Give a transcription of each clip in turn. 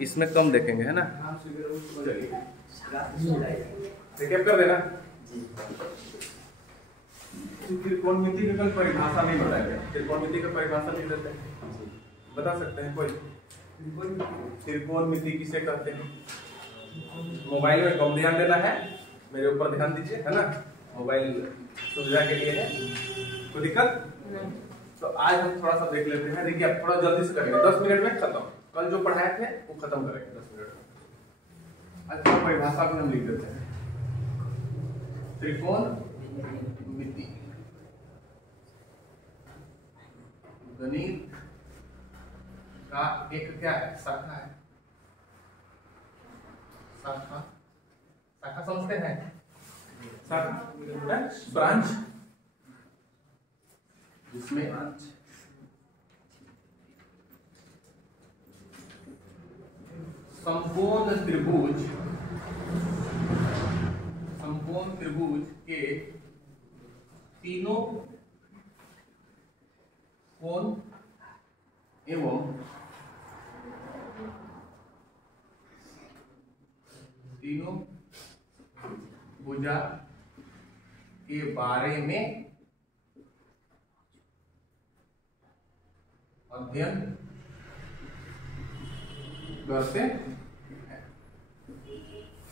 इसमें कम देखेंगे, है ना? रिकैप कर देना। त्रिकोणमिति की कोई परिभाषा नहीं बताया गया। त्रिकोणमिति का परिभाषा लिख देते हैं, बता सकते हैं कोई? त्रिकोणमिति किसे कहते हैं? मोबाइल में कम ध्यान देना है, मेरे ऊपर ध्यान दीजिए, है ना? मोबाइल सुविधा के लिए है, कोई दिक्कत? तो आज हम थोड़ा सा देख लेते हैं। देखिए आप थोड़ा जल्दी से करेंगे, 10 मिनट में खत्म। कल जो पढ़ाए थे वो खत्म करेंगे 10 मिनट में। आज थोड़ा परिभाषा भी हम लिख देते हैं। त्रिकोणमिति गणित का एक क्या है? शाखा है। शाखा, शाखा समझते हैं? शाखा ब्रांच, जिसमें समकोण त्रिभुज के तीनों कोण एवं तीनों भुजा के बारे में अध्ययन करते हैं।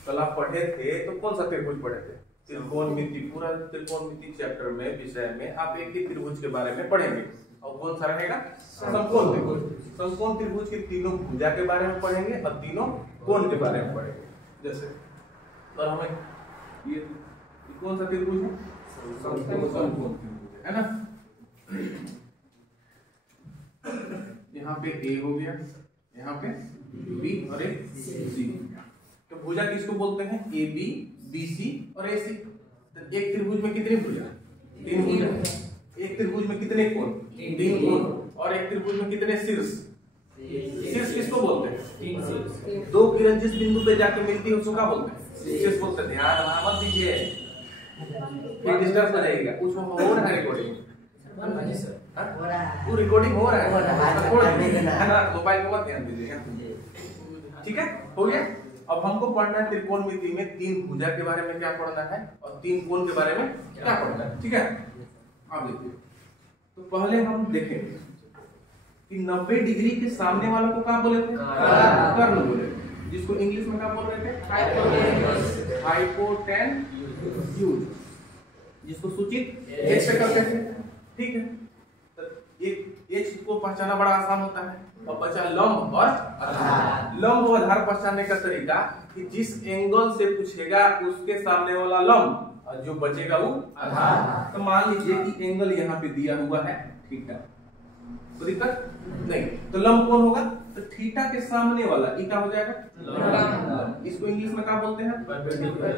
कल आप पढ़े थे तो कौन सा त्रिभुज पढ़े थे? त्रिकोणमिति। पूरा त्रिकोणमिति चैप्टर में, विषय में आप एक ही त्रिभुज के बारे में पढ़ेंगे। और कौन सा रहेगा? समकोण त्रिभुज। समकोण त्रिभुज के तीनों भुजा के बारे में पढ़ेंगे और तीनों कोण के बारे में पढ़ेंगे। जैसे और हमें ये कौन सा त्रिभुज है? समकोण त्रिभुज है ना? यहाँ पे ए हो गया, यहाँ पे बी और एक सी। तो भुजा किसको बोलते हैं? ए बी, बी सी और ए सी। तो एक त्रिभुज में कितनी भुजा? 3 भुजा। एक त्रिभुज में कितने कोण? 3 कोण। और एक त्रिभुज में कितने शीर्ष? शीर्ष किसको बोलते हैं? 3 शीर्ष। 2 किरण जिस बिंदु पे जाके मिलती है उसको क्या बोलते हैं? शीर्ष बोलते हैं। ध्यान मत दीजिए, फिर डिस्टर्ब हो जाएगा। कुछ हो रहा है रिकॉर्डिंग, वो रिकॉर्डिंग हो रहा है ना? मोबाइल को मत ध्यान दीजिएगा, ठीक है? हो गया। अब हमको पढ़ना है त्रिकोणमिति में 3 भुजा के बारे में क्या पढ़ना है और 3 कोण के बारे में क्या पढ़ना है, ठीक है? आप देखिए, तो पहले हम देखेंगे कि 90 डिग्री के सामने वाला को क्या बोले थे? कर्ण बोले, जिसको इंग्लिश में क्या बोल रहे थे? हाइपोटेन्यूज, जिसको सूचित एच से करते थे, ठीक है? तो एक एच को पहचानना बड़ा आसान होता है। और बचा लंब और आधार। लंब और आधार पहचानने का तरीका कि जिस एंगल से पूछेगा उसके सामने वाला लंब और जो बचेगा वो आधार। तो मान लीजिए कि एंगल यहाँ पे दिया हुआ है थीटा, कोई दिक्कत नहीं। तो लंब कौन होगा? तो थीटा के सामने वाला ई क्या हो जाएगा? लंब। इसको इंग्लिश में क्या बोलते हैं? परपेंडिकुलर।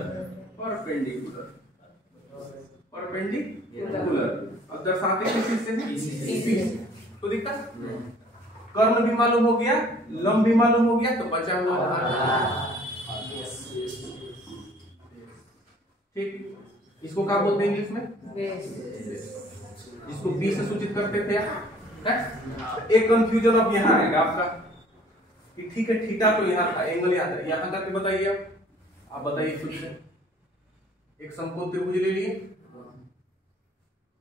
परपेंडिकुलर। और दर्शाते किस चीज से? तो दिक्कत? कर्ण भी मालूम हो गया, लंब भी मालूम हो गया, तो बचा हुआ आधार। ठीक, इसको क्या बोलते हैं इंग्लिश में? इसको बी से सूचित करते थे। एक कंफ्यूजन अब यहाँ आएगा आपका कि ठीक है थीटा तो यहाँ था, एंगल यहाँ था, यहाँ करके बताइए। आप बताइए खुद से। एक समकोण त्रिभुज ले लिए,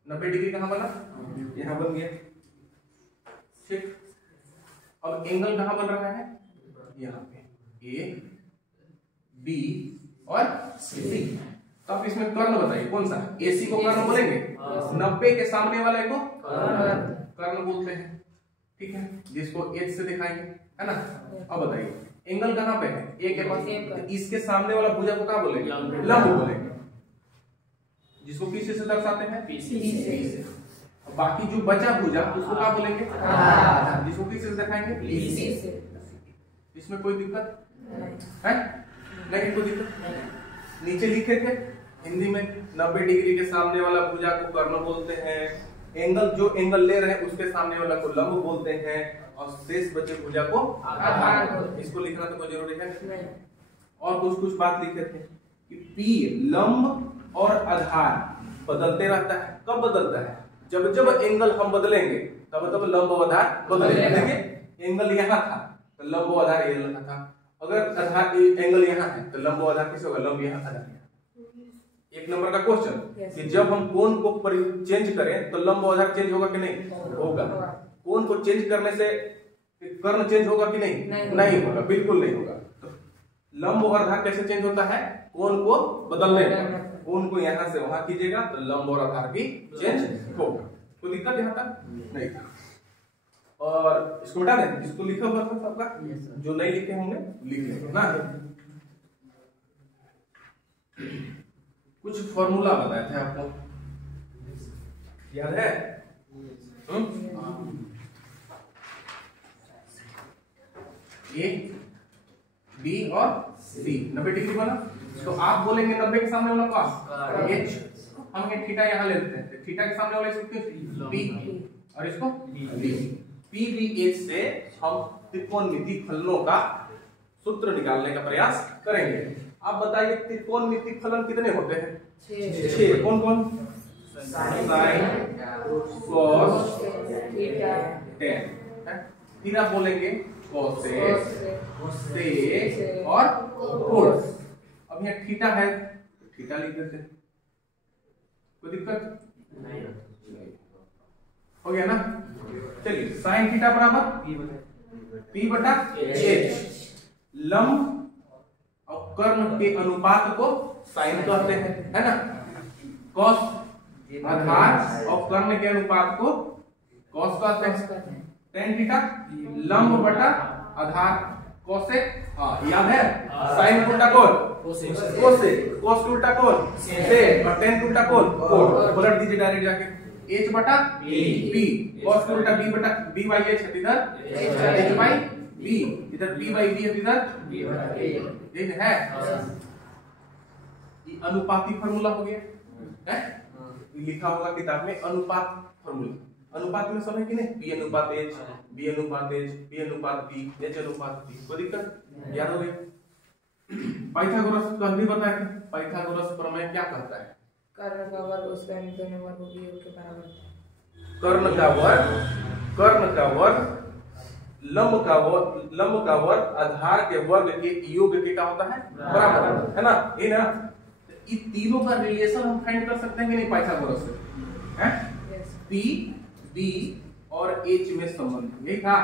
90 डिग्री कहाँ बना? यहाँ बन गया, ठीक। अब एंगल कहाँ बन रहा है? यहाँ पे ए बी और सी। तो आप इसमें कर्ण बताइए कौन सा? एसी को कर्ण बोलेंगे, 90 के सामने वाले को कर्ण बोलते हैं, ठीक है? जिसको एच से दिखाएंगे, है ना? अब बताइए एंगल कहाँ पे है? ए के पास। तो इसके सामने वाला भुजा को क्या बोलेंगे? लंब बोलेंगे, जिसको किस से दर्शाते हैं? पी से। बाकी जो बचा भुजा उसको क्या बोलेंगे? जिसको किस से दिखाएंगे? बी से। इसमें कोई दिक्कत है? नहीं, कोई दिक्कत नहीं। नीचे लिखे थे हिंदी में 90 डिग्री के सामने वाला भुजा को कर्ण बोलते हैं, एंगल जो एंगल ले रहे हैं उसके सामने वाला को लंब बोलते हैं, और शेष बचे भुजा को आधार। इसको लिखना तो कोई जरूरी है? और कुछ बात लिखे थे कि पी लंब और आधार बदलते रहता है। कब बदलता है? जब एंगल हम बदलेंगे तब लंब और आधार बदलेगा। देखिए एंगल यहाँ था, तो लंब व आधार ये लिखा था। अगर आधार एंगल यहाँ है तो लंब व आधार किसे होगा, लंब यहाँ, आधार यहाँ। एक नंबर का क्वेश्चन कि जब हम कोण को चेंज करें तो लंब व आधार चेंज होगा कि नहीं होगा। कोण को चेंज करने से कर्ण चेंज होगा कि नहीं होगा, बिल्कुल नहीं होगा। तो लंब और आधार कैसे चेंज होता है, कोण को बदलने पर। कोण को यहाँ से वहां कीजिएगा तो लंब और आधार भी चेंज होगा। कोई दिक्कत यहाँ तक नहीं था। और इसको हटा दें, इसको लिखा हुआ था सबका, जो नहीं लिखे होंगे लिख लेंगे ना। कुछ फॉर्मूला बताए थे आपको, याद है? ए बी और सी 90 डिग्री बना, तो आप बोलेंगे 90 के सामने वाला कॉस एच, हम ये थीटा यहाँ ले लेते हैं, थीटा के सामने वाला इसको पी और इसको बी। पी बी एच से हम त्रिकोणमिति फलनों का सूत्र निकालने का प्रयास करेंगे। आप बताइए त्रिकोणमिति फलन कितने होते हैं? 6। कौन कौन? Sine, cos, tan. फिर आप बोलेंगे कोसेक, सेक और कोस। अब यहाँ थीटा है तो थीटा लिख देते हैं, कोई दिक्कत नहीं हो गया ना। चलिए साइन थीटा बराबर पी बटा एच। लंब और कर्ण के अनुपात को साइन कहते हैं, है ना। कॉस आधार और कर्ण के अनुपात को कॉस कहते हैं। टेन थीटा लंब बटा आधार कोसेक, हाँ याद है। साइन उल्टा कोण कोसेक, कोस उल्टा कोण सेक और टेन उल्टा कोण कोण। पलट दीजिए डायरेक्ट जाके, एच बटा बी, कॉस उल्टा बी बटा बी बाई एच है इधर, एच बाई बी इधर, बी बाई बी है इधर, बी बाई ए है। ये अनुपाती फार्मूला हो गया है, लिखा होगा किताब में अनुपात फार्मूला। अनुपात में समझ कि नहीं, बी अनुपात एच, बी अनुपात एच, बी अनुपात बी, एच अनुपात बी। कोई दिक्कत याद हो गई। पाइथागोरस का भी बताया, पाइथागोरस प्रमेय क्या कहता है? कर्ण का वर्ग उसका दोनों वर्गों के योग के बराबर। कर्ण का वर्ग लंब का वर्ग आधार के वर्ग के योग के क्या होता है? बराबर, है ना। ये ना, ये तीनों का रिलेशन हम फाइंड कर सकते हैं कि नहीं पाइथागोरस से, हैं? पी बी और एच में संबंध, यही था।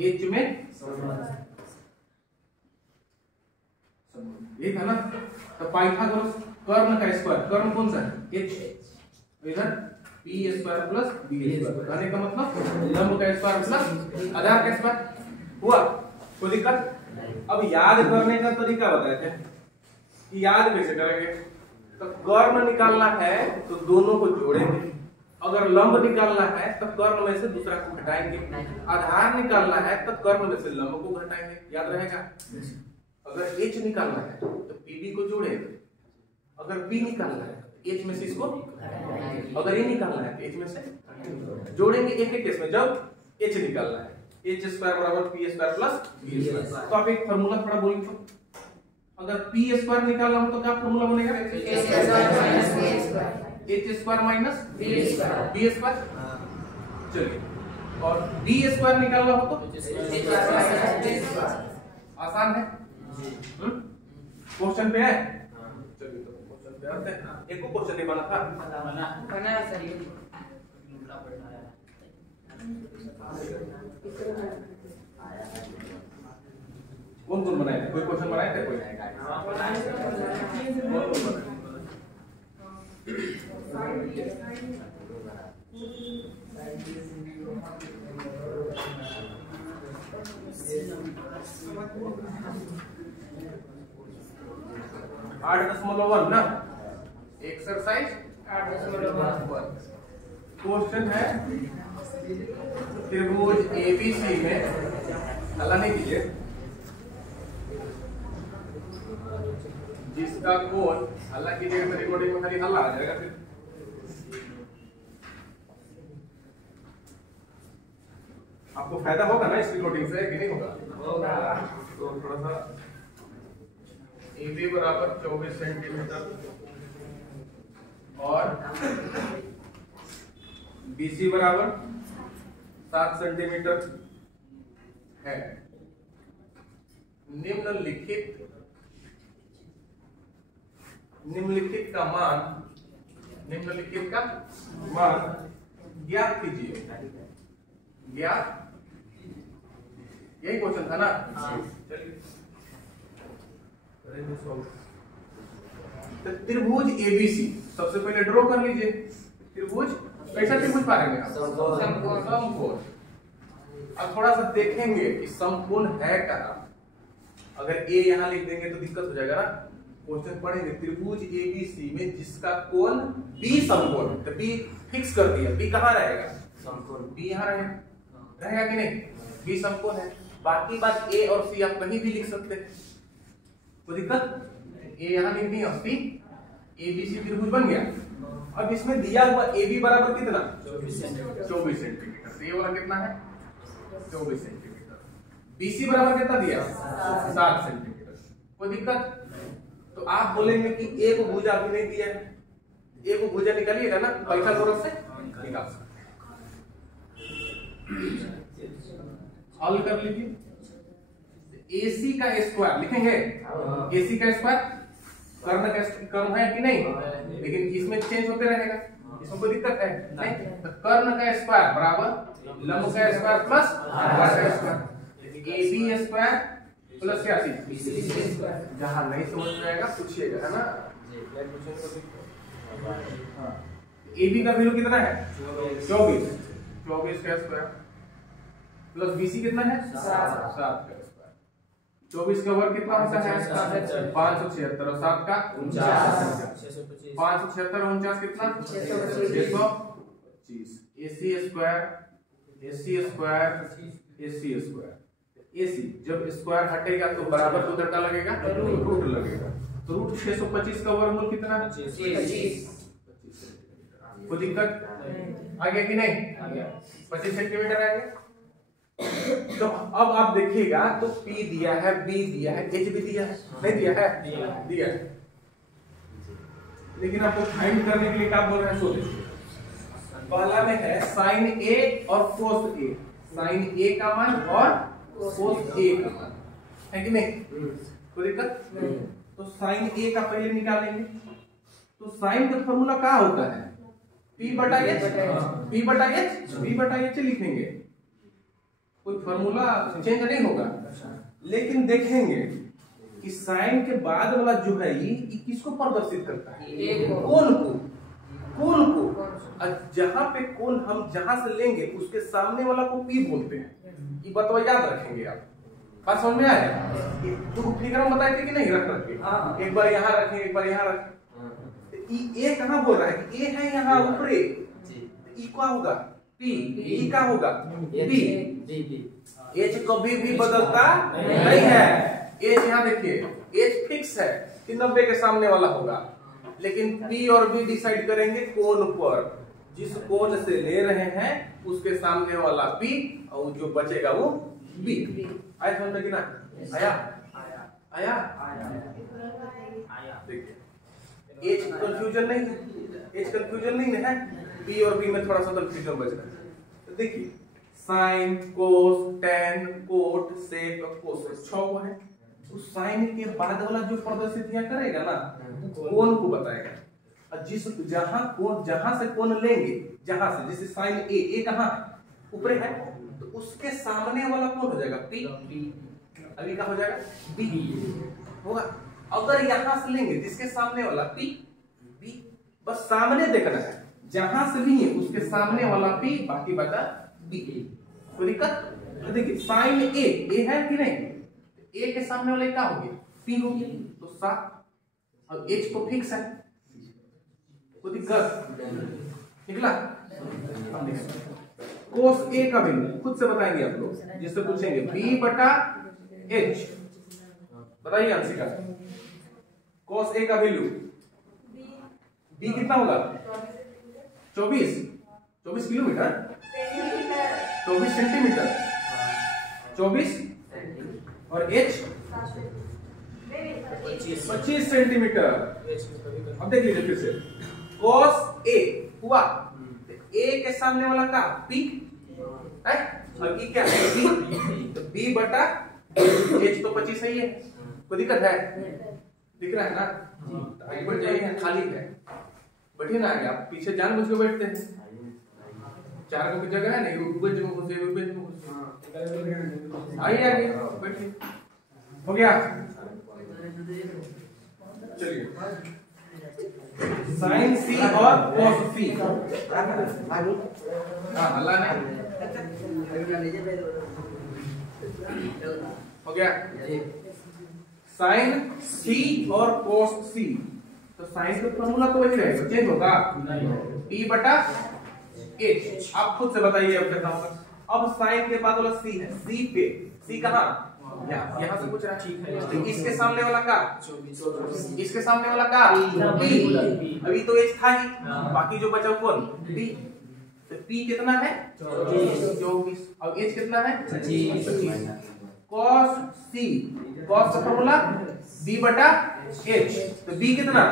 एच में संबंध यही था ना। तो पाइथागोरस कर्ण का स्क्वायर, कर्ण कौन सा है? एच, इधर P square plus B square, कहने का मतलब लंब का स्क्वायर प्लस आधार का स्क्वायर हुआ। कोई दिक्कत? अब याद करने का तरीका बताए थे कि याद कैसे करेंगे। तो कर्ण निकालना है तो दोनों को जोड़ेंगे, अगर लंब निकालना है तो कर्ण में से दूसरा को घटाएंगे, आधार निकालना है तो कर्ण में से लंब को घटाएंगे, याद रहेगा। अगर एच निकालना है तो पीबी को जोड़ेंगे, अगर पी निकालना है एच में से इसको, अगर ए निकालना है तो एच में से जोड़ेंगे। एक एक केस में जब एच निकालना है, एच स्क्वायर बराबर P square plus B square. तो आप एक फार्मूला थोड़ा बोलिए तो, अगर पी स्क्वायर निकालना हो तो क्या फार्मूला बनेगा? H square minus B square. चलिए, और बी स्क्वायर निकालना हो तो आसान है। क्वेश्चन पे है, चलिए तो क्वेश्चन पे आते हैं। एक को क्वेश्चन नहीं बना था, बना सर। कौन कौन बनाए थे? कोई क्वेश्चन बनाए थे? कोई आठ 8.1 ना, एक्सरसाइज 8.1। क्वेश्चन है त्रिभुज एबीसी में, हल्ला नहीं कीजिए, जिसका कोण, हल्ला कीजिएगा तो रिकॉर्डिंग में खाली हल्ला आ जाएगा। फिर आपको फायदा होगा ना इस रिकॉर्डिंग से कि नहीं होगा? तो थोड़ा सा AB बराबर 24 सेंटीमीटर और BC बराबर 7 सेंटीमीटर है। निम्नलिखित का मान ज्ञात कीजिए। ज्ञात, यही क्वेश्चन था ना? चलिए तो त्रिभुज एबीसी सबसे पहले ड्रॉ कर लीजिए। त्रिभुज, कैसा त्रिभुज पाएंगे आप? समकोण। अब थोड़ा सा देखेंगे कि समकोण है क्या। अगर ए यहां लिख देंगे तो दिक्कत हो जाएगा ना। क्वेश्चन पढ़ेंगे त्रिभुज एबीसी में जिसका कोण बी समकोण, तो बी फिक्स कर दिया। बी कहां रहेगा? समकोण। बी यहां रहेगा कि नहीं? बी समकोण है। बाकी बात ए और सी आप कहीं भी लिख सकते हैं, कोई दिक्कत? ए यहां लिख दिया, सी एबीसी त्रिभुज बन गया। अब इसमें दिया हुआ AB बराबर कितना? 24 सेंटीमीटर। तो ये वाला कितना है? 24 सेंटीमीटर। BC बराबर कितना दिया? 7 सेंटीमीटर। कोई दिक्कत? तो आप बोलेंगे कि ए को भुजा अभी नहीं दिया है, ए को भुजा निकालिएगा ना, पाइथागोरस से निकाल सकते। हल कर लीजिए। AC का स्क्वायर लिखेंगे। AC का स्क्वायर कर्ण है कि नहीं? लेकिन इसमें चेंज होते रहेगा, इसमें कोई दिक्कत है नहीं। तो कर्ण का स्क्वायर बराबर लंब का स्क्वायर प्लस का स्क्वायर। AB स्क्वायर प्लस क्या सी? जहां नहीं समझ में आएगा पूछिएगा, है ना? AB का वैल्यू कितना है? 24 का स्क्वायर प्लस BC कितना है? 7 का स्क्वायर। 24 का वर्ग कितना होता है? 576 और 7 का 49। 576 और 49 कितना? 625। AC स्क्वायर AC जब स्क्वायर हटेगा तो बराबर को उधर का लगेगा, रूट लगेगा। तो रूट 625 का वर्गमूल कितना है? 25। कोई दिक्कत आ गया कि नहीं? आ गया। 25 सेंटीमीटर आ गया। तो अब आप देखिएगा तो P दिया है, B दिया है, H भी दिया है, नहीं दिया है? दिया है। लेकिन आपको फाइंड करने के लिए क्या बोल रहे हैं? सो देखिए, पहला में है साइन A और कोस A। साइन A का मान और कोस A का मान है कि नहीं? कोई दिक्कत? तो साइन A का पहले निकालेंगे। तो साइन का फॉर्मूला क्या होता है? P बटा H लिखेंगे। कोई फॉर्मूला चेंज नहीं होगा। लेकिन देखेंगे कि साइन के बाद वाला जो है ये किसको प्रदर्शित करता है? कोण को। जहां पे कोण हम जहां से लेंगे उसके सामने वाला को P बोलते हैं। ये बात याद रखेंगे आप। बात समझ में आया? तो फिगर हम बताए थे कि नहीं? रख के एक बार यहाँ रखें, एक बार यहाँ रखें। ए कहाँ बोल रहा है कि ए है यहाँ ऊपर, ई क्या होगा? P। ई का होगा? B। H कभी भी बदलता नहीं है। H यहाँ देखिए, H फिक्स है कि 90 के सामने वाला होगा। लेकिन P और B डिसाइड करेंगे कोण पर। जिस कोण से ले रहे हैं उसके सामने वाला P और जो बचेगा वो B। आया समझ में कि ना? आया। देखिए H कंफ्यूजन नहीं है। P और B में थोड़ा सा कंफ्यूजन बच रहा है। तो देखिए साइन, कोस, टेन, कोट, सेक, कोसेक 6 है। उस साइन के बाद वाला जो प्रदर्शित यहाँ करेगा ना, कोण को बताएगा। और जहां से कोण लेंगे, जहां से, जैसे साइन ए कहां है? ऊपर है। तो उसके सामने वाला कौन हो जाएगा? P। अभी क्या हो जाएगा? B होगा। अगर यहां से लेंगे जिसके सामने वाला P, B, बस सामने देखना है। जहां से लिए उसके सामने वाला P, बाकी बचा B। कोई दिक्कत? तो देखिए साइन A है कि नहीं? A के सामने वाले क्या होगी? P होगी। तो 7 और H को फिक्स है। कोई दिक्कत? निकला? कोस A का वैल्यू खुद से बताएंगे आप लोग, जिससे पूछेंगे B बटा H। बताइए अंशिका, कोस A का वैल्यू B कितना होगा? 24 किलोमीटर, 24 सेंटीमीटर, 24 और H 25 सेंटीमीटर। अब देख लीजिए फिर से, cos A हुआ A के सामने वाला का P है, और E क्या है? B। तो B बटा एच तो 25 सही है, कोई दिक्कत है? दिख रहा है ना? तो आगे बढ़ जाइए, खाली है, बैठिए ना आगे। आप पीछे जानबूझ के बैठते हैं, 4 को जगह है नहीं, ऊपर जगह घुसे, ऊपर जगह घुसे। आइए आगे बैठिए, हो गया? चलिए, साइन सी और कॉस सी। हाँ हल्ला नहीं, हो गया? साइन सी और कॉस सी, तो साइन का फॉर्मूला तो वही रहेगा, चेंज होगा? P बटा H। आप खुद से बताइए, अब कहता हूं। अब साइन के बाद वाला सी है, सी पे, सी कहां? यहाँ से पूछ रहा है। तो इसके सामने वाला का, इसके सामने वाला का P। अभी तो H था ही, बाकी जो बचा कौन? P। तो P कितना है? 24। और H कितना है? 25। cos C, cos का फॉर्मूला B बटा H। तो B कितना?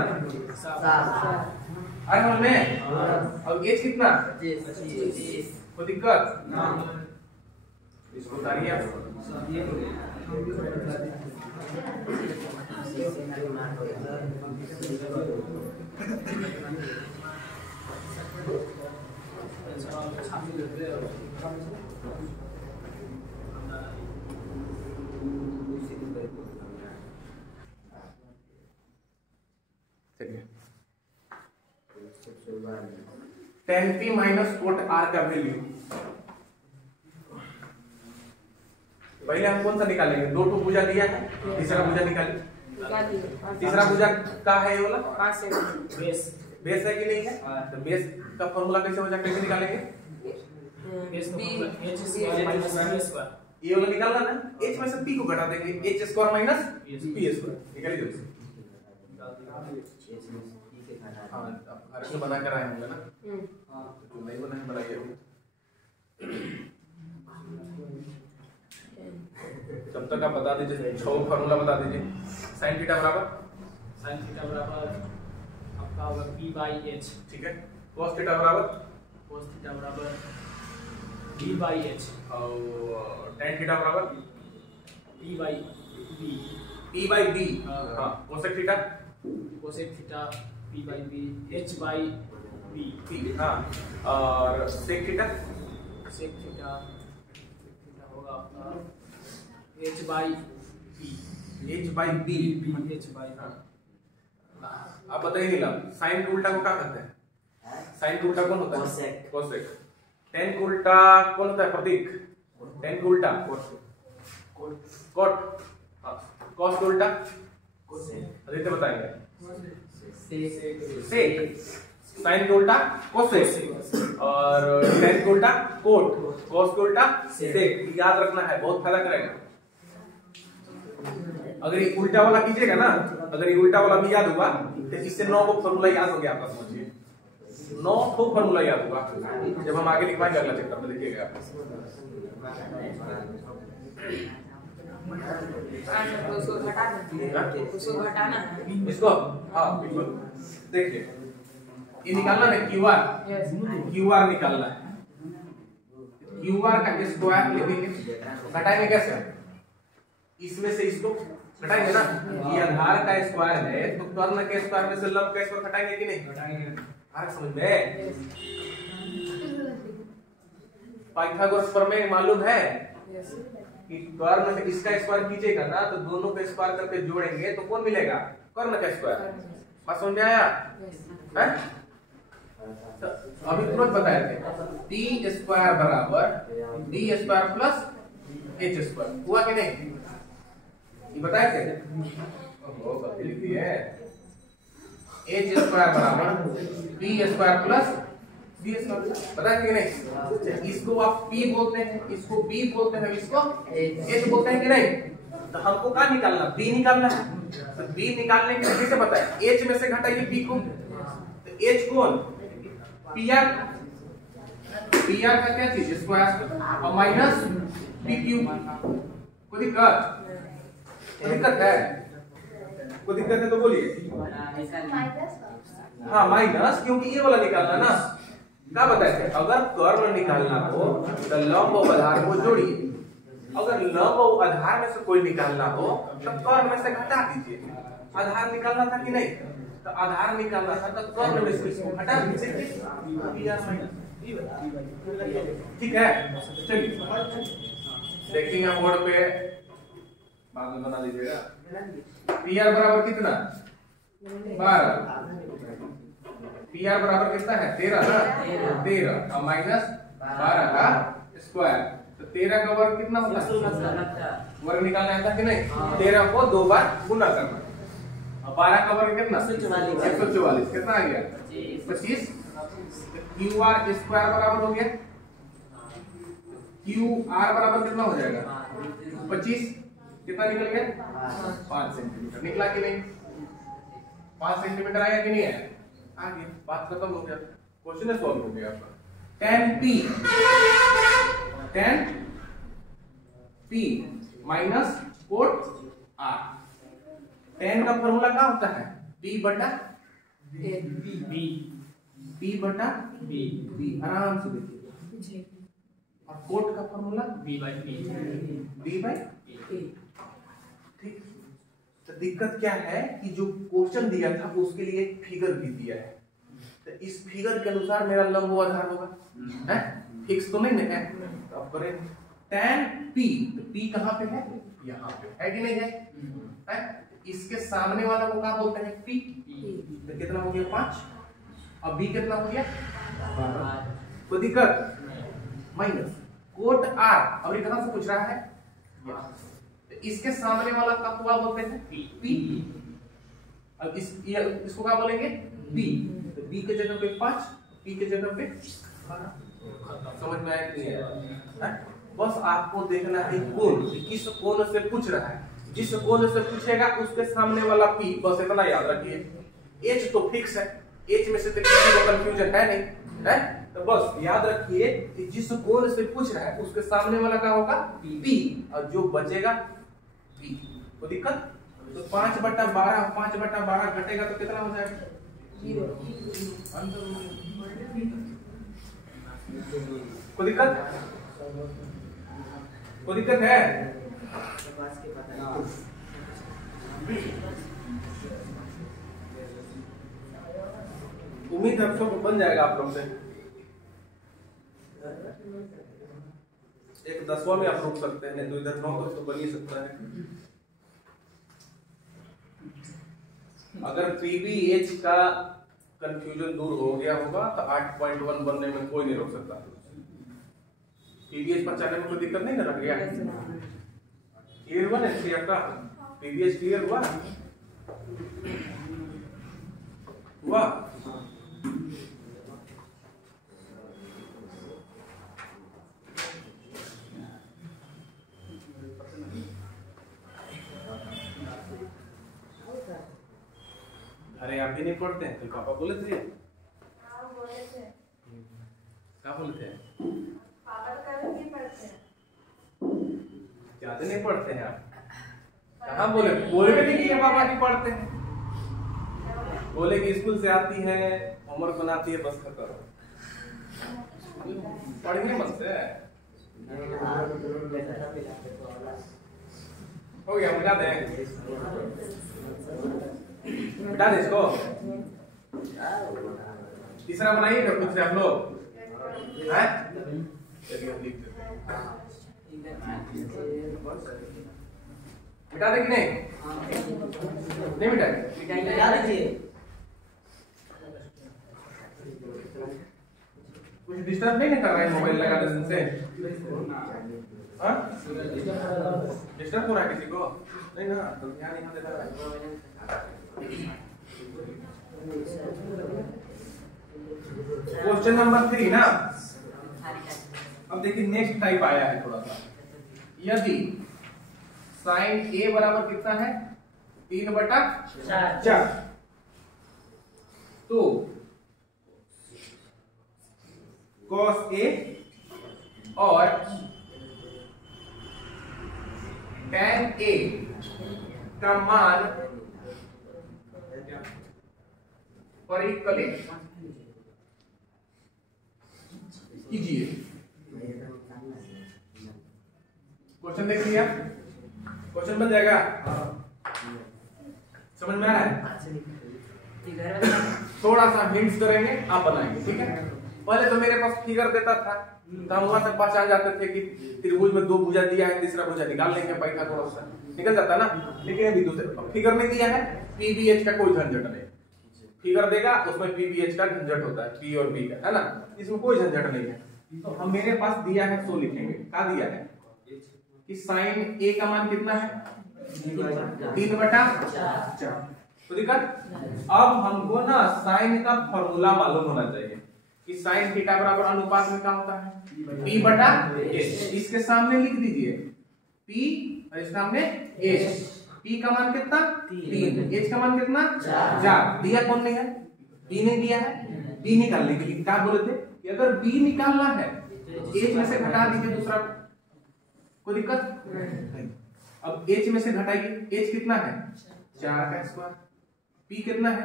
7। आए समझ में? अब H कितना? 25। कोई दिक्कत? इसको उतारिए आप। tan P minus cot R का वैल्यू पहले हम कौन सा निकालेंगे? 2 भुजा दिया है, तीसरा भुजा निकालिए। तीसरा भुजा का है ये वाला बेस, बेस है कि नहीं है? तो बेस का फॉर्मूला कैसे हो जाएगा, कैसे निकालेंगे? ये वाला निकालना ना, h में से p को घटा देंगे, h square minus p square निकालिए जल्दी से। हाँ अब घर से बना कर आए होंगे ना? तो नहीं बनाइए। तब तक आप बता दीजिए, 6 फार्मूला बता दीजिए। साइन थीटा बराबर आपका होगा p बाई h, ठीक है। cos थीटा बराबर b बाई h, और tan थीटा बराबर p बाई b, हाँ। Cosec theta p by b, h by b, हाँ। और सेक थीटा होगा आपका h बाई b, आप बताइए ना, साइन का उल्टा को क्या कहते हैं? साइन का उल्टा कौन होता है? कोसेक। tan का उल्टा कौन होता है? प्रतीक। tan का उल्टा कोट। cos का उल्टा आदित्य बताएंगे। सेक। साइन का उल्टा कोसेक और tan का उल्टा कोट, cos का उल्टा सेक। याद रखना है, बहुत फायदा करेगा। अगर ये उल्टा वाला कीजिएगा ना, अगर ये उल्टा वाला भी याद होगा तो इससे 9 को फॉर्मूला याद हो गया आपका। समझिए 9 को फॉर्मूला याद होगा जब हम आगे लिखवाएंगे अगला चैप्टर में, देखिएगा। इसको हाँ बिल्कुल, देखिए ये निकालना है QR निकालना है। QR का स्क्वायर लिखेंगे, घटाएंगे कैसे? इसमें से इसको घटाएंगे ना, ये आधार का स्क्वायर है तो कर्ण के स्क्वायर में से लंब का स्क्वायर घटाएंगे कि नहीं? घटाएंगे। समझ में? पाइथागोरस प्रमेय मालूम है कि कर्ण से इसका स्क्वायर कीजिएगा ना तो दोनों का स्क्वायर करके जोड़ेंगे तो कौन मिलेगा? कर्ण का स्क्वायर। बात समझ में आया? है? अभी तुरंत बताए थे, t स्क्वायर बराबर d square plus h square, हुआ कि नहीं? ये बताए थे? लिख दिए। h स्क्वायर बराबर b square plus d square, बताए थे कि नहीं? इसको आप p बोलते हैं, इसको b बोलते हैं, इसको h बोलते हैं कि नहीं? तो हमको क्या निकालना? b निकालना है। तो b निकालने के लिए कैसे बताए? h में से घटाइए b को, तो h कौन? PR का क्या चीज? स्क्वायर और माइनस PQ। कोई दिक्कत है? कोई दिक्कत है तो बोलिए। हाँ माइनस, क्योंकि ये वाला निकालना ना। क्या बताए थे? अगर कर्ण निकालना हो तो लंब और आधार को जोड़िए, अगर लंब और आधार में से कोई निकालना हो तो कर्ण में से घटा दीजिए। आधार निकालना था कि नहीं, तो आधार निकालना था तो कर्ण में से इसको घटा दीजिए। ठीक है, चलिए देखिए यहाँ बोर्ड पे बाद में बना लीजिएगा। पी आर बराबर कितना 12, पी आर बराबर कितना है 13 और माइनस 12 का स्क्वायर, तो 13 का वर्ग कितना होता है, वर्ग निकालना आता कि नहीं, 13 को 2 बार गुना करना, और 12 का वर्ग कितना 144, कितना आ गया 25। क्यू आर स्क्वायर बराबर हो गया, क्यू आर बराबर कितना हो जाएगा 25, कितना निकल गया 5 सेंटीमीटर, निकला कि नहीं, 5 सेंटीमीटर आया कि नहीं आया, आ गया, बात खत्म हो गया, क्वेश्चन सॉल्व हो गया आपका। tan p minus cot r, tan का फॉर्मूला क्या होता है p बटा b बटा b, आराम से देखिए, और कोट का फॉर्मूला b बाई ठीक। तो दिक्कत क्या है कि जो क्वेश्चन दिया था उसके लिए एक फिगर भी दिया है, तो इस फिगर के अनुसार मेरा लंब आधार होगा, है फिक्स तो नहीं है, तो अब करें tan p, तो p कहाँ पे है, यहाँ पे है कि नहीं है, इसके सामने वाला को क्या बोलते हैं p, तो कितना हो गया 5, अब b कितना हो गया 12, कोई दिक्कत, माइनस कोट r, और ये कहां से पूछ रहा है, तो इसके सामने वाला का क्या बोलते हैं p, अब इसको क्या बोलेंगे b, तो b के जगह पे 5, p के जगह पे 12, समझ में आया कि नहीं आया, बस आपको देखना है कोण, किस कोण से पूछ रहा है, जिस कोण से पूछेगा उसके सामने वाला p, बस इतना याद रखिए, h तो फिक्स है, h में से तो किसी को कंफ्यूजन है नहीं, है, तो बस याद रखिए कि जिस कोण से पूछ रहा है उसके सामने वाला क्या होगा p, और जो बचेगा p, कोई दिक्कत, तो 5/12, 5/12 घटेगा तो कितना हो जाएगा 0, कोई दिक्कत है, उम्मीद है सब बन जाएगा आप लोग से, एक 10वां में आप रुक सकते हैं, नहीं तो इधर 9 तो बन ही सकता है। अगर पीबीएच का कंफ्यूजन दूर हो गया होगा तो 8.1 बनने में कोई नहीं रोक सकता, पीबीएच पर चलने में कोई दिक्कत नहीं ना गया, क्लियर हुआ ना आपका, पीबीएच क्लियर हुआ, अरे आप भी नहीं पढ़ते हैं, तो पापा बोले थे, क्या बोले थे, पापा तो कभी नहीं पढ़ते हैं, ज्यादा नहीं पढ़ते हैं आप, कहाँ बोले भी नहीं कि पापा नहीं पढ़ते हैं, बोले कि स्कूल से आती है होमवर्क बनाती है बस खत्म, पढ़िए मत से, हो गया मिटा दे, मिटा दे इसको, तीसरा बनाइए फिर खुद से आप लोग, हैं चलिए हम लिख देते हैं, मिटा दे कि नहीं, नहीं मिटा दीजिए, कुछ डिस्टर्ब नहीं कर रहा है मोबाइल लगा देने से, हाँ डिस्टर्ब हो रहा है किसी को नहीं ना, तो ध्यान यहाँ देना है। क्वेश्चन नंबर 3 ना, अब देखिए नेक्स्ट टाइप आया है थोड़ा सा, यदि साइन a बराबर कितना है 3/4, तो cos a और tan a का मान परिकलित कीजिए, क्वेश्चन देख लिया, क्वेश्चन बन जाएगा, समझ में आ रहा है? थोड़ा सा हिंट्स करेंगे, आप बनाएंगे, ठीक है? पहले तो मेरे पास फिगर देता था तो हम वहां से पहचान जाते थे कि त्रिभुज में 2 भुजा दिया है, तीसरा भुजा निकाल लेंगे, पाइथागोरस से निकल जाता ना। लेकिन अभी दूसरे फिगर नहीं दिया है, पीबीएच का कोई झंझट नहीं। फिगर देगा उसमें पीबीएच का झंझट होता है, पी और बी का, है ना? इसमें कोई झंझट नहीं है। तो हम मेरे पास दिया है, सो लिखेंगे। क्या दिया है कि साइन ए का मान कितना है? 3/4। तो दिक्कत, अब हमको ना साइन का फॉर्मूला मालूम होना चाहिए कि साइन थीटा बराबर अनुपात में क्या होता है? P/S। इसके सामने लिख दीजिए P और इसके सामने H। P का मान कितना? 3। H का मान कितना? 4। दिया कौन नहीं है? B नहीं दिया है। B निकालने के लिए क्या बोले थे कि अगर B निकालना है H में से घटा दीजिए दूसरा, कोई दिक्कत नहीं। अब H में से घटाइए, H कितना है? 4 का स्क्वायर। P कितना है?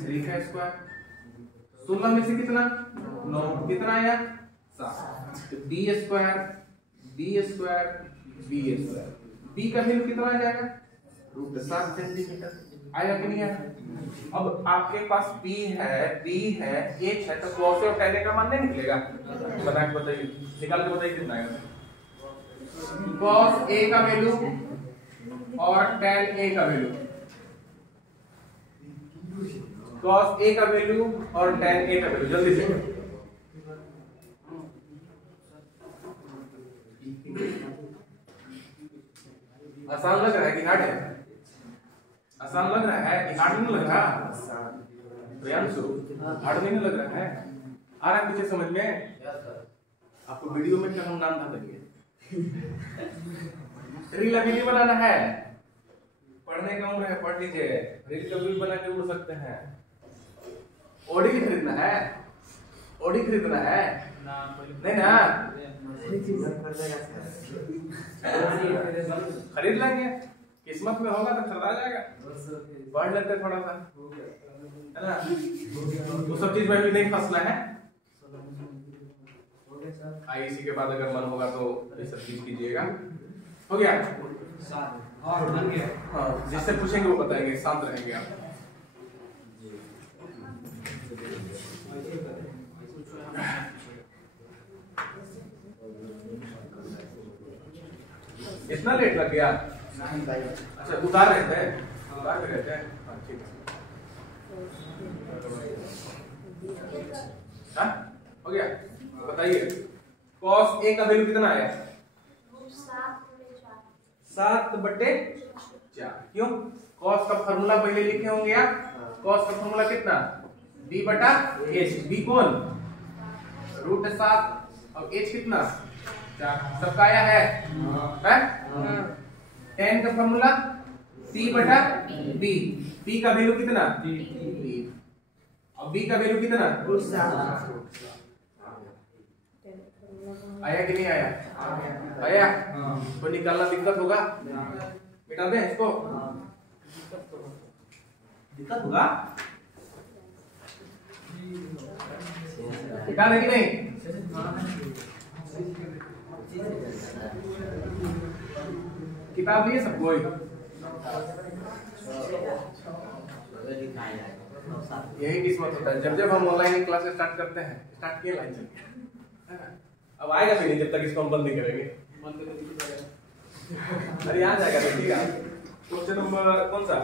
3 का स्क्वायर। 16 में से कितना? 9। कितना आया? 7। तो b square b square b square, b का वैल्यू कितना आ जाएगा? √7 सेंटीमीटर। आया कि नहीं आया? अब आपके पास b है h है, तो cos और tan का मान नहीं निकलेगा? बना के बताइए, निकाल के बताइए कितना आएगा? cos a का वैल्यू और tan a का वैल्यू, cos a का वैल्यू और tan a का वैल्यू, जल्दी से। आसान लग रहा है कि हार्ड है? आसान लग रहा है कि हार्ड नहीं लग रहा? प्रियांशु, हार्ड नहीं लग रहा है? आ रहा है पीछे समझ में? आपको वीडियो में क्या हम नाम था देंगे? रील अभी नहीं बनाना है, पढ़ने का उम्र है, पढ़ लीजिए। रील का भी बना के उड़ सकते हैं। ओडी खरीदना है? ओडी खरीदना है? नहीं ना? खरीद लेंगे, किस्मत में होगा तो खरीदा जाएगा। पढ़ लेते थोड़ा सा, है ना? तो सब चीज में भी नहीं फंसना है। आईसी के बाद अगर मन होगा तो ये सब चीज कीजिएगा। हो गया? और बन गया। हाँ, जिससे पूछेंगे वो बताएंगे, शांत रहेंगे आप। इतना लेट लग गया? अच्छा, उतार रहे थे? उतार रहे थे? हाँ, ठीक है। हाँ, हो गया? बताइए, cos a का वैल्यू कितना आया? 7/4। क्यों? cos का फॉर्मूला पहले लिखे होंगे आप। cos का फॉर्मूला कितना? b/h। b कौन? √7 और h कितना? 4। सबका आया है? tan का फॉर्मूला c/b। p का वैल्यू कितना? 3। और b का वैल्यू कितना? √7। आया कि नहीं आया? आया? तो निकालना दिक्कत होगा? मिटा दें इसको? दिक्कत होगा? मिटा दें कि नहीं? किताब लिए सब कोई? यही किस्मत होता है। जब जब हम ऑनलाइन क्लास स्टार्ट करते हैं, स्टार्ट किए लाइन चल के, अब आएगा फिर नहीं जब तक इसको हम बंद नहीं करेंगे। अरे यहाँ जाएगा, देखिएगा। क्वेश्चन नंबर कौन सा?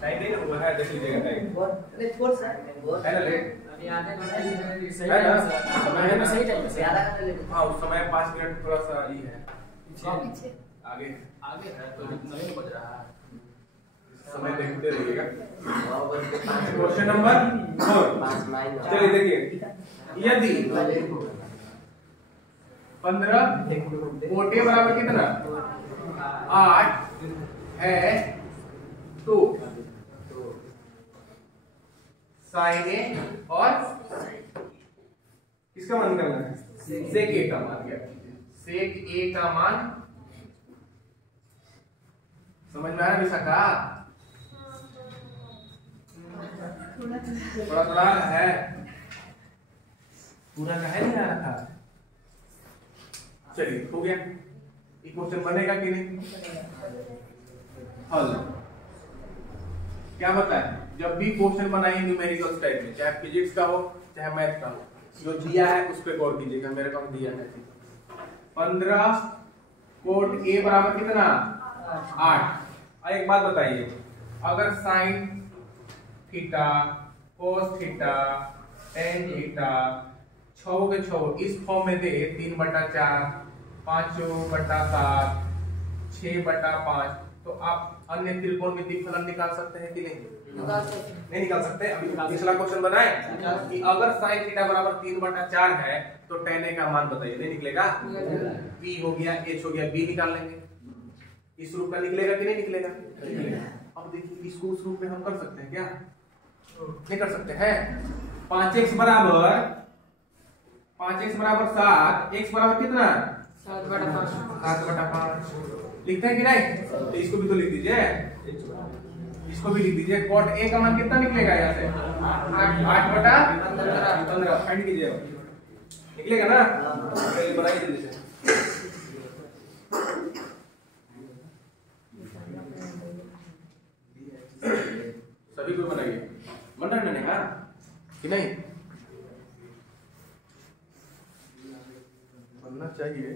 5 नहीं हुआ है, देख लीजिएगा। है ना लेट? है ना? समय है ना? सही टाइम से। हाँ, उस समय 5 मिनट थोड़ा सा ये है आगे आगे है, तो नहीं बज रहा है। समय देखते रहिएगा। क्वेश्चन नंबर 4, चलिए देखिए। यदि 15 कोटे बराबर कितना? 8 है तो साइन ए और किसका मान निकालना है? सेक ए का मान। सेक ए का मान समझ में आया विशाखा? थोड़ा थोड़ा है, पूरा का है नहीं आ रहा था। चलिए हो गया। ये क्वेश्चन बनेगा कि नहीं? हल क्या बताए, जब भी क्वेश्चन बनाइए न्यूमेरिकल टाइप में, चाहे फिजिक्स का हो चाहे मैथ का हो, जो दिया है उस पे गौर कीजिएगा। मेरे पास दिया है 15 कोट ए बराबर कितना 8। एक बात बताइए, अगर sine theta cos theta tan theta 6 के 6 इस फॉर्म में दे 3/4 5/7 6/5, तो आप अन्य त्रिकोणमितीय फलन निकाल सकते हैं कि नहीं? नहीं निकाल सकते। अभी पिछला क्वेश्चन बनाए कि अगर साइन थीटा बराबर 3/4 है तो tan a का मान बताइए, नहीं निकलेगा? b हो गया h हो गया, b निकाल लेंगे। इस रूप का निकलेगा कि नहीं निकलेगा? अब देखिए इसको उस रूप में हम कर सकते हैं क्या? नहीं कर सकते हैं। 5x बराबर 7, x बराबर कितना 7/5 लिखते हैं कि नहीं? तो इसको भी तो लिख दीजिए, इसको भी लिख दीजिए। कॉट ए का मान कितना निकलेगा यहाँ से 8/15 फाइंड कीजिए, निकलेगा ना? बनाइए जल्दी से। सभी को बनाइए, बन रहा है ना कि नहीं? बनना चाहिए।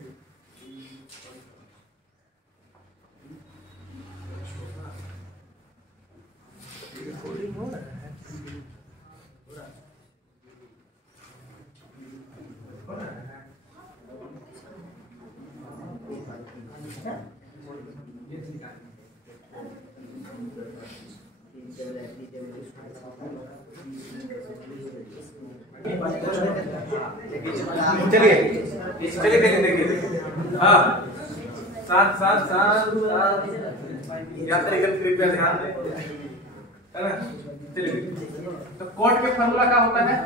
रिकॉर्डिंग हो रहा है, हो रहा है। चलिए देखिए हाँ 7 याद करेगा, कृपया ध्यान दें, है ना? चलिए, तो कॉट के फॉर्मूला क्या होता है?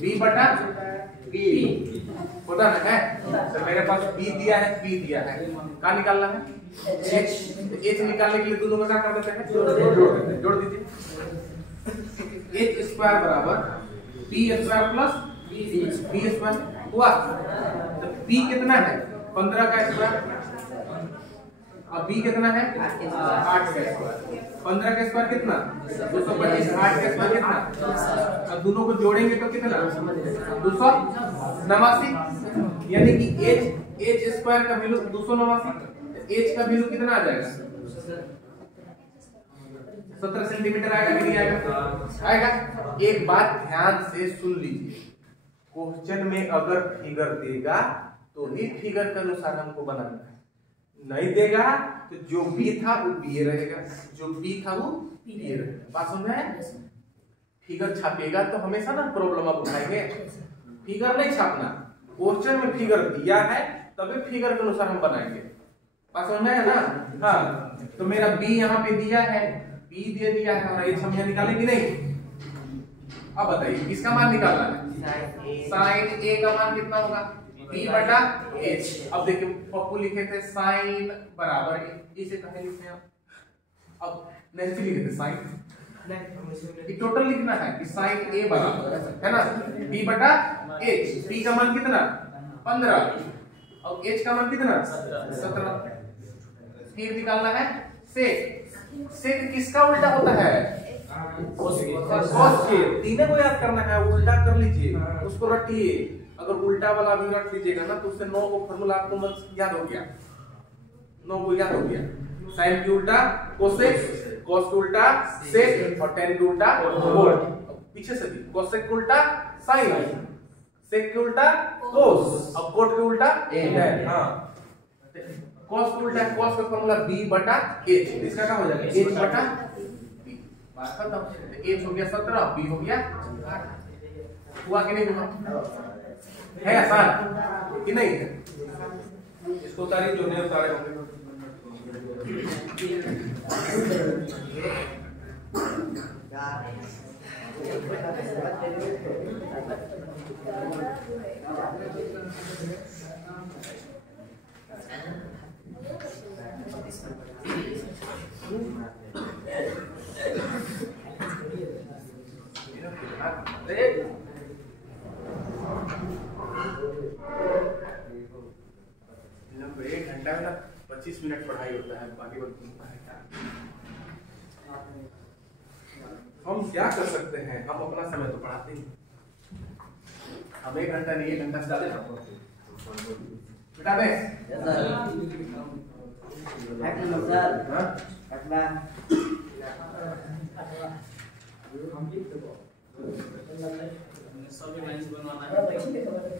b/p होता है। तो मेरे पास b दिया है, p दिया है, क्या निकालना है? h निकालने के लिए दोनों में क्या कर देते हैं? जोड़ दीजिए। h² बराबर p² प्लस b² हुआ। तो p कितना है 15 का स्क्वायर, अब b कितना है 8 का स्क्वायर, 15 का स्क्वायर कितना 225, 8 का स्क्वायर कितना, अब दोनों को जोड़ेंगे तो कितना 289, यानी कि h स्क्वायर का वैल्यू 289, h का वैल्यू कितना आ जाएगा 17 सेंटीमीटर आएगा कि नहीं आएगा? आएगा। एक बात ध्यान से सुन लीजिए, क्वेश्चन में अगर फिगर देगा तो ही फिगर के अनुसार हमको बनाना है, नहीं देगा तो जो b था वो b रहेगा, जो b था वो b रहेगा। बात समझ में है? फिगर छापेगा तो हमेशा ना प्रॉब्लम आप उठाएंगे, फिगर नहीं छापना। क्वेश्चन में फिगर दिया है तभी फिगर के अनुसार हम बनाएंगे। बात समझ में है ना? हाँ, तो मेरा b यहाँ पे दिया है, b दे दिया है, और h हम यहाँ निकालें कि नहीं? अब बताइए किसका मान निकालना है? साइन a का मान कितना होगा p/h। अब देखिए पप्पू लिखे थे साइन बराबर इसे कहे लिखते हैं, अब नहीं लिखे थे साइन, ये टोटल लिखना है कि साइन a बराबर है ना p/h। p का मान कितना 15 और h का मान कितना 17। फिर निकालना है सेक। सेक किसका उल्टा होता है? cos के। तीनों को याद करना है, उल्टा कर लीजिए, उसको रटिए। अगर उल्टा वाला भी रट लीजिएगा ना तो उससे 9 को फॉर्मूला आपको याद हो गया, 9 को याद हो गया। साइन की उल्टा कोसेक, cos के उल्टा सेक और tan के उल्टा कोट। पीछे से भी कोसेक के उल्टा साइन, सेक के उल्टा कोस और कोट के उल्टा tan। हां, cos के उल्टा cos का फॉर्मूला b/h, इसका क्या हो जाएगा h/b। बात खत्म। h हो गया 17, b हो गया 8। हुआ कि नहीं हुआ? है आसान कि नहीं है? इसको उतारिए, जो नहीं उतारे होंगे। लगभग 1 घंटा में मिनट पढ़ाई होता है, बाकी वक्त होता है क्या। हम क्या कर सकते हैं, हम अपना समय तो पढ़ाते ही, हम 1 घंटा नहीं 1 घंटा से ज्यादा बेटा दे सभी लाइंस बनवाना है।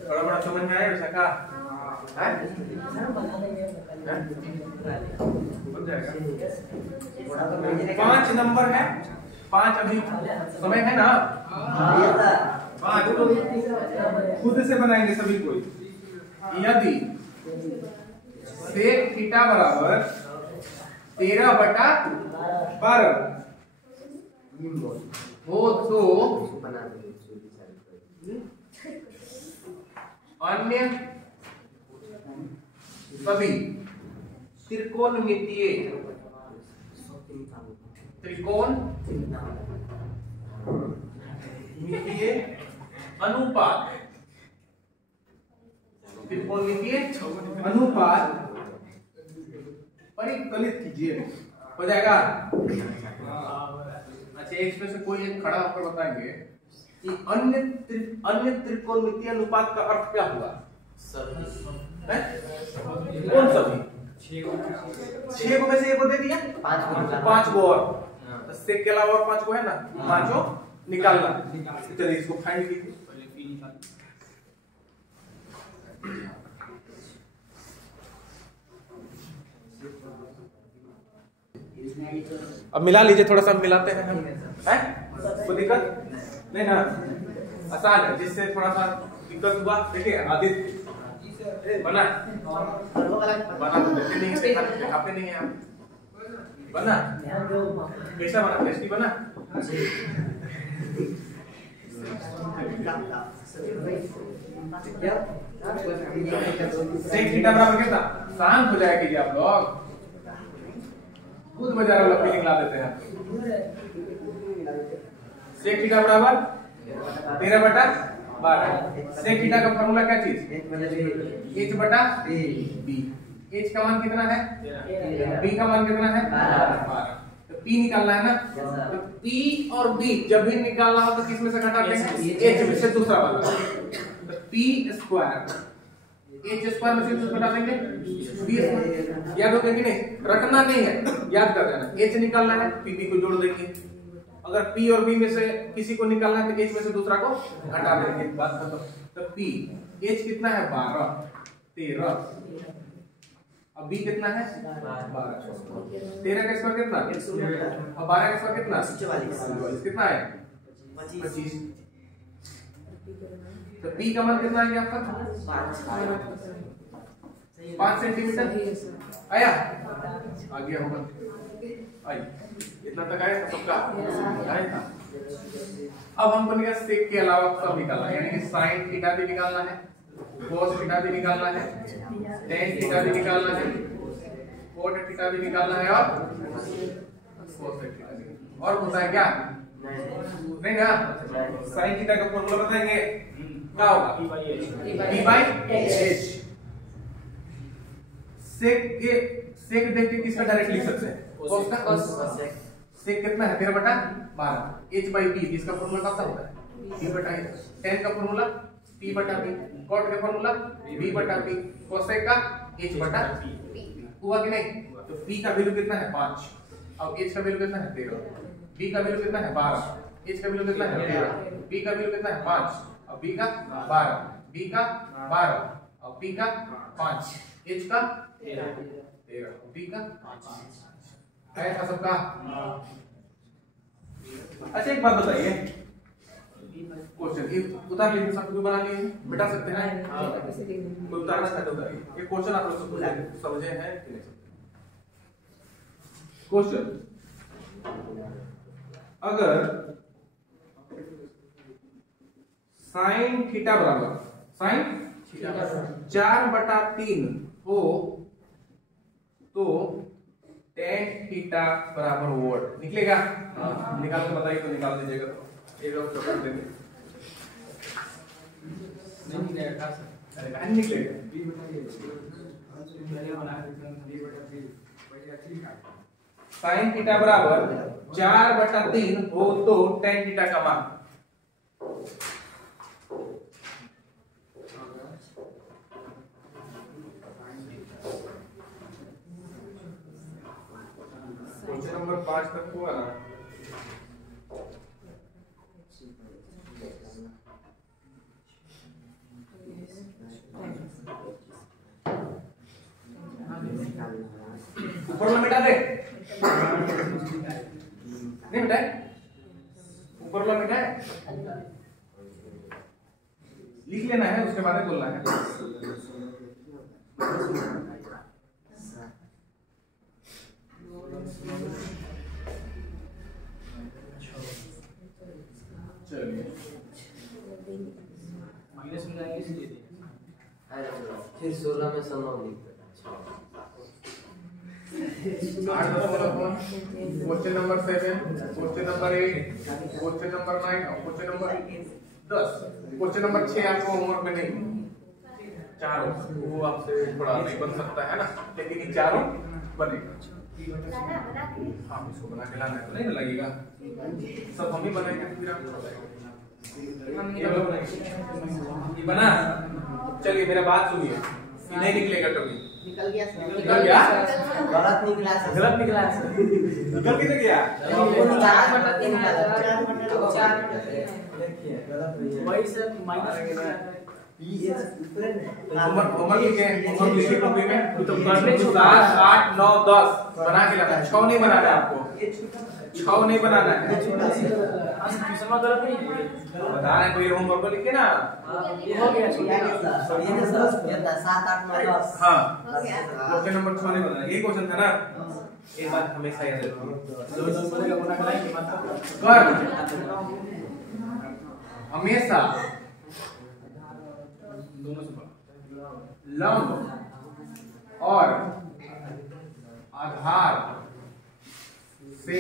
बड़ा बड़ा समझ में आया वैसा का बन जाएगा। 5 नंबर है, 5 अभी समय है ना, 5 खुद से बनाएंगे सभी कोई। यदि सेक थीटा बराबर 13/12 हो तो अन्य सभी त्रिकोणमितीय अनुपात परिकलित कीजिए, हो जाएगा। अच्छा, इसमें से कोई एक खड़ा होकर बताएंगे कि अन्य त्रिकोणमितीय अनुपात का अर्थ क्या हुआ? कौन सभी? 6 को में से 1 को दे दिया, 5 को और सेक के अलावा और 5 को है ना, 5 निकालना। चलिए इसको फाइंड कीजिए। अब मिला लीजिए, थोड़ा सा मिलाते हैं हम, है कोई दिक्कत नहीं ना, आसान है। जिससे थोड़ा सा दिक्कत हुआ, देखिए आदित्य बना देखते नहीं है, दिखाते नहीं है आप, बना कैसा बना, टेस्टी बना। सेक थीटा बराबर कितना, शांत हो जाए कीजिए आप लोग, खुद मजा वाला फीलिंग ला देते हैं। सेक थीटा बराबर 13/12। सेक थीटा का फॉर्मूला क्या चीज, h/b। h का मान कितना है, b का मान कितना है, 12। तो p निकालना है ना, तो p और b जब भी निकालना हो तो किस में से घटाते हैं, h में से दूसरा वाला। तो p स्क्वायर h स्क्वायर में से घटा देंगे b स्क्वायर। याद हो गया कि नहीं, रटना नहीं है, याद कर देना। h निकालना है, p को जोड़ देंगे। अगर p और b में से किसी को निकालना है तो h में से दूसरा को घटा देंगे, बात खत्म। तो p h कितना है, 12 13, अब b कितना है, 12। 13 का स्क्वायर कितना, और 12 का स्क्वायर कितना, 44। कितना है, 25। तो p का मान कितना है आपका, 5 सेंटीमीटर आया, आ गया होगा, आई इतना तक आया था सबका, आया था। अब हम बनेगा सेक के अलावा सब निकालना है, यानी कि साइन थीटा भी निकालना है, कोस थीटा भी निकालना है, टेन थीटा भी निकालना है, कोट थीटा भी निकालना है, और कोसेक थीटा भी। और होता है क्या, नहीं ना, साइन थीटा का फॉर्मूला बताएंगे क्या होगा, p/h। सेक देख के किसका डायरेक्ट लिख सकते हैं, कोस का। सेक कितना है, 13/12। h/b इसका फॉर्मूला क्या होता है, p/h। tan का फॉर्मूला p/b, cot का फॉर्मूला b/b, कोसेक का h/b। हुआ कि नहीं। तो p का वैल्यू कितना है, 5। अब h का वैल्यू कितना है, 13। b का वैल्यू कितना है, 12। h का वैल्यू कितना है, 13। b का वैल्यू कितना है, 5। अब b का 12, b का 12, अब p का 5, h का 13, b का 5 है था सबका। अच्छा एक बात बताइए, क्वेश्चन उतार लीजिए, सब कोई बना लिए, बिठा सकते हैं, कोई उतारना चाहते उतारिए। ये क्वेश्चन आप लोग समझे हैं कि नहीं। क्वेश्चन, अगर साइन थीटा बराबर 4/3 हो तो tan थीटा बराबर वोल्ट निकलेगा। निकाल के बताइए, तो निकाल दीजिएगा, तो एक और कर देंगे, नहीं निकलेगा। साइन थीटा बराबर 4/3 हो तो टेन थीटा का मान क्वेश्चन नंबर 5 तक हुआ ना। ऊपर में मिटा दे, नहीं मिटाए, ऊपर में मिटाए, लिख लेना है, उसके बाद बोलना है। चलिए माइनस में जाएंगे इसलिए फिर 16 में 9 लिख question number 7, question number 8, question number 9 और क्वेश्चन नंबर 10। क्वेश्चन नंबर 6 आपको होमवर्क में नहीं, चारों वो आपसे थोड़ा नहीं बन सकता है ना, लेकिन ये चारों बनेगा। हाँ, इसको बना के लाना है, तो नहीं ना लगेगा, सब हम ही बनाएंगे, फिर आपको ये बना। चलिए मेरा बात सुनिए, नहीं निकलेगा कभी। निकल गया निकल गया, गलत निकला गलत निकला निकल किधर गया? वही सर माइनस होमवर्क लिखे कॉपी में, तो करने 7, 8, 9, 10 बना के लाना है, 6 नहीं बनाना है आपको, 6 नहीं बनाना है। ट्यूशन में गलत नहीं है, बता रहे कोई होमवर्क को लिखे ना। ये हो गया 7, 8, 9, 10 हाँ, क्वेश्चन नंबर 6 नहीं बनाना, ये क्वेश्चन था ना। एक बात हमेशा याद रखिए, हमेशा लंब और आधार से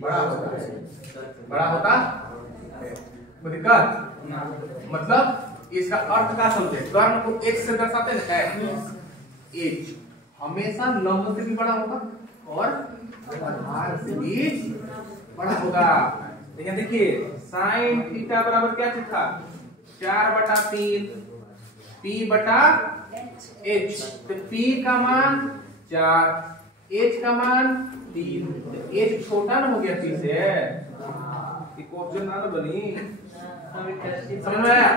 बड़ा होता है, बड़ा होता है। कोई दिक्कत? मतलब इसका अर्थ क्या समझे, कर्ण को x से दर्शाते हैं, h हमेशा लंब से भी बड़ा होगा और आधार से भी बड़ा होगा। लेकिन देखिए साइन थीटा बराबर क्या चीज था, 4/3 p/h, तो p का मान 4, h का मान 3, तो h छोटा ना हो गया p से, ये क्वेश्चन ना बनी, समझ में आया?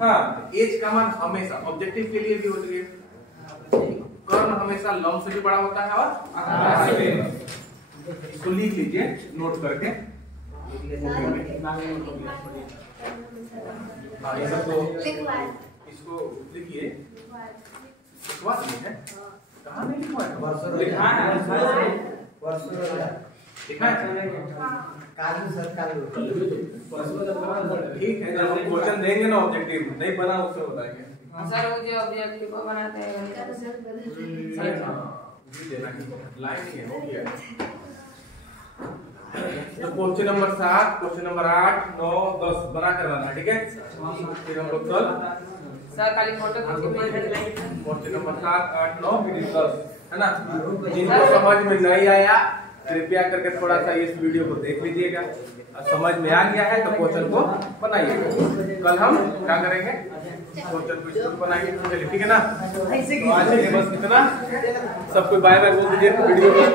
हाँ, h का मान हमेशा ऑब्जेक्टिव के लिए भी होती है, कर्ण हमेशा लंब से भी बड़ा होता है और आधार से भी। इसको लिख लीजिए नोट करके, हाँ ये सब तो इसको लिखिए, लिखवा दिए हैं, कहाँ नहीं लिखवा है, लिखा है, लिखा है, कालू सर कालू ठीक है, जब हम क्वेश्चन देंगे ना ऑब्जेक्टिव नहीं बना उससे बताएंगे। सर वो जो ऑब्जेक्टिव को बनाते हैं लाइन ही है, हो गया। तो क्वेश्चन नंबर 7, क्वेश्चन नंबर 8, 9, 10 बना कर लाना, ठीक है। फिर हम लोग कल सर खाली फोटो खींच के भेज देंगे। क्वेश्चन नंबर 7, 8, 9, 10 है ना। जिनको समझ में नहीं आया कृपया करके थोड़ा सा इस वीडियो को देख लीजिएगा, और समझ में आ गया है तो क्वेश्चन को बनाइएगा। कल हम क्या करेंगे, क्वेश्चन को स्कूल बनाएंगे, चलिए ठीक है ना। तो आज के लिए बस इतना, सबको बाय बाय बोल दीजिए वीडियो में।